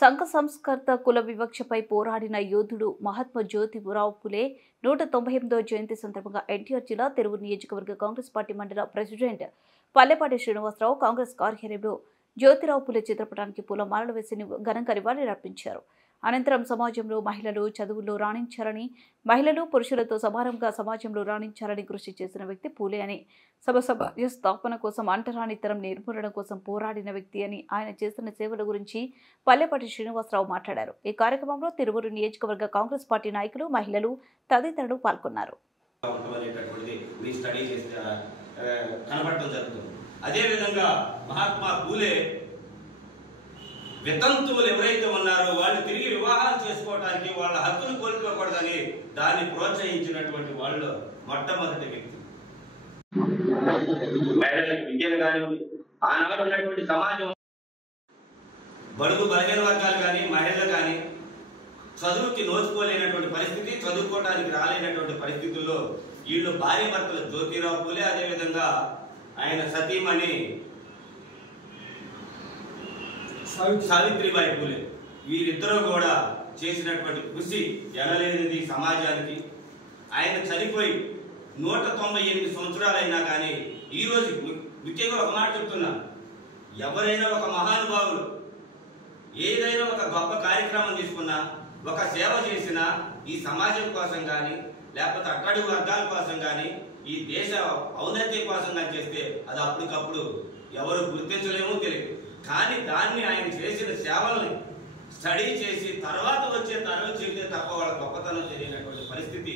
సంఘ సంస్కర్త కుల వివక్షపై పోరాడిన యోధుడు మహాత్మా జ్యోతిరావు పులే 198వ జయంతి సందర్భంగా ఎన్టీఆర్ జిల్లా తిరువూరు నియోజకవర్గ కాంగ్రెస్ పార్టీ మండల ప్రెసిడెంట్ పల్లెపాటి శ్రీనివాసరావు కాంగ్రెస్ కార్యాలయంలో జ్యోతిరావు పులే చిత్రపటానికి పూలమాలలు వేసి ఘనంగా నివాళులర్పించారు. అనంతరం సమాజంలో మహిళలు చదువుల్లో రాణించాలని, మహిళలు పురుషులతో సమానంగా సమాజంలో రాణించాలని కృషి చేసిన వ్యక్తి పూలే అని, సమాజ స్థాపన కోసం అంటరానితనం నిర్మూలన కోసం పోరాడిన వ్యక్తి అని, ఆయన చేసిన సేవల గురించి పల్లెపాటి శ్రీనివాసరావు మాట్లాడారు. ఈ కార్యక్రమంలో తిరువూరు నియోజకవర్గ కాంగ్రెస్ పార్టీ నాయకులు, మహిళలు తదితరులు పాల్గొన్నారు. అదేవిధంగా మహాత్మా పూలే వితంతువులు ఎవరైతే ఉన్నారో వాళ్ళు తిరిగి వివాహాలు చేసుకోవడానికి వాళ్ళ హక్కును కోల్పోకూడదని దాన్ని ప్రోత్సహించినటువంటి వాళ్ళు మొట్టమొదటి వ్యక్తి. మహిళలకు విద్యను కానివ్వండి, ఆనాడు ఉన్నటువంటి సమాజం బడుగు బలహీన వర్గాలు కానీ మహిళలు కానీ చదువుకి నోచుకోలేనటువంటి పరిస్థితి, చదువుకోవడానికి రాలేనటువంటి పరిస్థితుల్లో వీళ్ళు భార్య భర్తలు జ్యోతిరావు పూలే, అదేవిధంగా ఆయన సతీమణి సావిత్రిబాయి పూలే, వీరిద్దరూ కూడా చేసినటువంటి కృషి ఎనలేనిది సమాజానికి. ఆయన చనిపోయి 198 సంవత్సరాలైనా కానీ ఈ రోజు ముఖ్యంగా ఒక మాట చెప్తున్నా, ఎవరైనా ఒక మహానుభావులు ఏదైనా ఒక గొప్ప కార్యక్రమం తీసుకున్నా, ఒక సేవ చేసినా ఈ సమాజం కోసం కానీ లేకపోతే అట్టడుగు వర్గాల కోసం కానీ ఈ దేశ ఔన్నత్యం కోసం కానీ చేస్తే అది అప్పటికప్పుడు ఎవరు గుర్తించలేమో తెలియదు. కానీ దాన్ని ఆయన చేసిన సేవల్ని స్టడీ చేసి తర్వాత వచ్చే తరం చెబితే తప్ప వాళ్ళ గొప్పతనం తెలియనటువంటి పరిస్థితి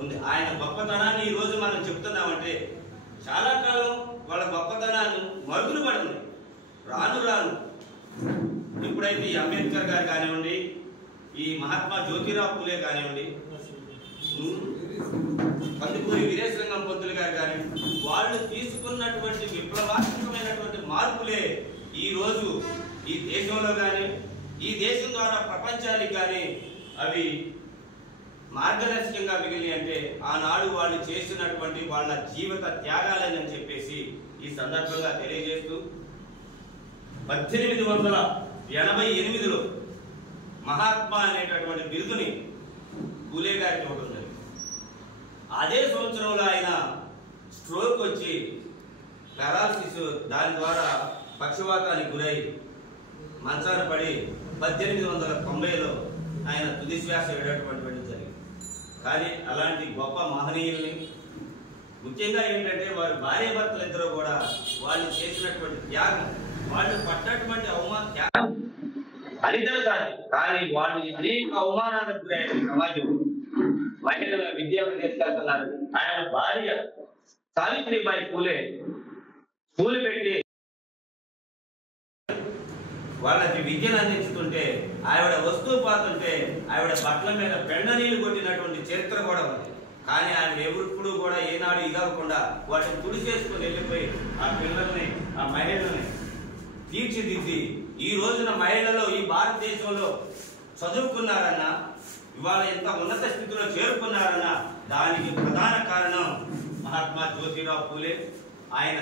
ఉంది. ఆయన గొప్పతనాన్ని ఈ రోజు మనం చెప్తున్నామంటే చాలా కాలం వాళ్ళ గొప్పతనాన్ని మరుగున పడింది. రాను రాను ఇప్పుడైతే ఈ అంబేద్కర్ గారు కానివ్వండి, ఈ మహాత్మా జ్యోతిరావు పూలే కానివ్వండి, కందుకూరి వీరేశలింగం పంతులు గారు కానివ్వండి, వాళ్ళు తీసుకున్నటువంటి విప్లవాత్మకమైనటువంటి మార్పులే ఈ రోజు ఈ దేశంలో కానీ ఈ దేశం ద్వారా ప్రపంచానికి కానీ అవి మార్గదర్శకంగా మిగిలి అంటే ఆనాడు వాళ్ళు చేసినటువంటి వాళ్ళ జీవిత త్యాగాలని చెప్పేసి ఈ సందర్భంగా తెలియజేస్తూ 1888లో మహాత్మా అనేటటువంటి బిరుదుని పూలే గారికి ఇవ్వడం జరిగింది. అదే సంవత్సరంలో ఆయన స్ట్రోక్ వచ్చి పెరాలసిస్, దాని ద్వారా పక్షవాతానికి గురై మంచాన పడి 1890లో ఆయన తుది శ్వాస విడేటటువంటి జరిగింది. కానీ అలాంటి గొప్ప మహనీయుల్ని ముఖ్యంగా ఏంటంటే వారి భార్య భర్తలు ఇద్దరు కూడా వాళ్ళు చేసినటువంటి త్యాగం, వాళ్ళు పడ్డటువంటి త్యాగం అనితర కాదు, కానీ వాళ్ళు అనేక అవమానాలకు గురయ్యారు. సమాజం మహిళల విద్యను తీసుకెళ్తున్నారు. ఆయన భార్య సావిత్రిబాయి పూలే స్కూలు పెట్టి వాళ్ళకి విద్యను అందించుతుంటే, ఆవిడ వస్తువు పాతుంటే ఆవిడ బట్టల మీద పెండ నీళ్లు కొట్టినటువంటి చరిత్ర కూడా ఉంది. కానీ ఆవిడ ఎప్పుడు కూడా ఏనాడు ఇదవకుండా వాటిని తుడి చేసుకుని వెళ్ళిపోయి ఆ పిల్లల్ని, ఆ మహిళల్ని తీర్చిదిద్ది ఈ రోజున మహిళలు ఈ భారతదేశంలో చదువుకున్నారన్నా, ఇవాళ ఎంత ఉన్నత స్థితిలో చేరుకున్నారన్నా దానికి ప్రధాన కారణం మహాత్మా జ్యోతిరావు పూలే. ఆయన